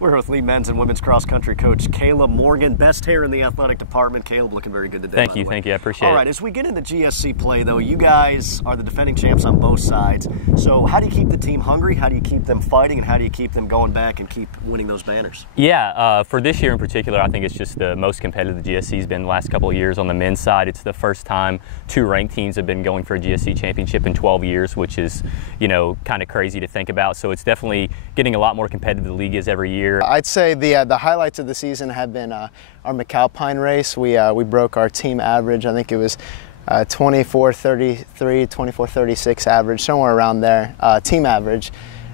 We're with lead men's and women's cross country coach Caleb Morgan. Best hair in the athletic department. Caleb, looking very good today. Thank you, I appreciate it. All right, as we get into GSC play, though, you guys are the defending champs on both sides. So how do you keep the team hungry? How do you keep them fighting? And how do you keep them going back and keep winning those banners? Yeah, for this year in particular, I think it's just the most competitive the GSC's been the last couple of years. On the men's side, it's the first time two ranked teams have been going for a GSC championship in 12 years, which is, you know, kind of crazy to think about. So it's definitely getting a lot more competitive the league is every year. I'd say the highlights of the season have been our McAlpine race. We broke our team average. I think it was 24:33, 24:36 average, somewhere around there, team average.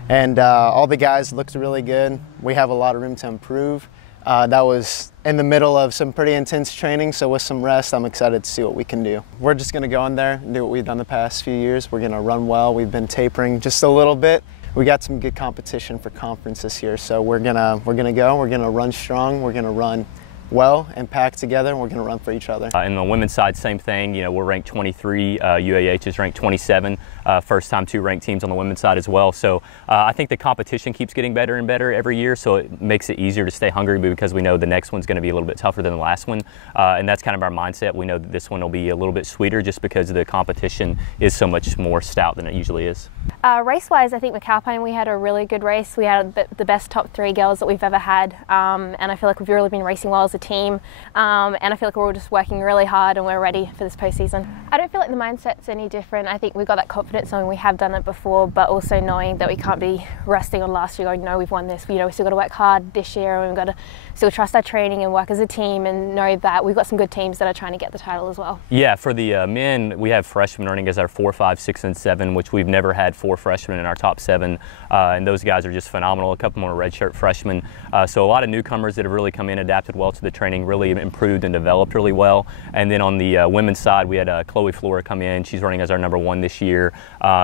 And all the guys looked really good. We have a lot of room to improve. That was in the middle of some pretty intense training, so with some rest, I'm excited to see what we can do. We're just going to go in there and do what we've done the past few years. We're going to run well. We've been tapering just a little bit. We got some good competition for conference this year, so we're gonna run strong. We're gonna run well and pack together, and we're going to run for each other. And on the women's side, same thing. You know, we're ranked 23. UAH is ranked 27. First time two ranked teams on the women's side as well. So I think the competition keeps getting better and better every year, so it makes it easier to stay hungry because we know the next one's going to be a little bit tougher than the last one. And that's kind of our mindset. We know that this one will be a little bit sweeter just because the competition is so much more stout than it usually is. Race-wise, I think McAlpine, we had a really good race. We had the best top three girls that we've ever had, and I feel like we've really been racing well as a team, and I feel like we're all just working really hard and we're ready for this postseason. I don't feel like the mindset's any different. I think we've got that confidence knowing we have done it before, but also knowing that we can't be resting on last year going, no, we've won this. You know, we still got to work hard this year, and we've got to still trust our training and work as a team and know that we've got some good teams that are trying to get the title as well. Yeah, for the men, we have freshmen running as our 4, 5, 6, and 7, which we've never had 4 freshmen in our top 7, and those guys are just phenomenal. A couple more redshirt freshmen, so a lot of newcomers that have really come in, adapted well to the training, really improved and developed really well. And then on the women's side, we had Chloe Flora come in. She's running as our number 1 this year.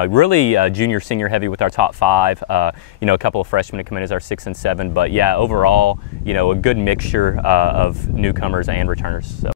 Really junior, senior heavy with our top 5. You know, a couple of freshmen to come in as our 6 and 7. But yeah, overall, you know, a good mixture of newcomers and returners. So.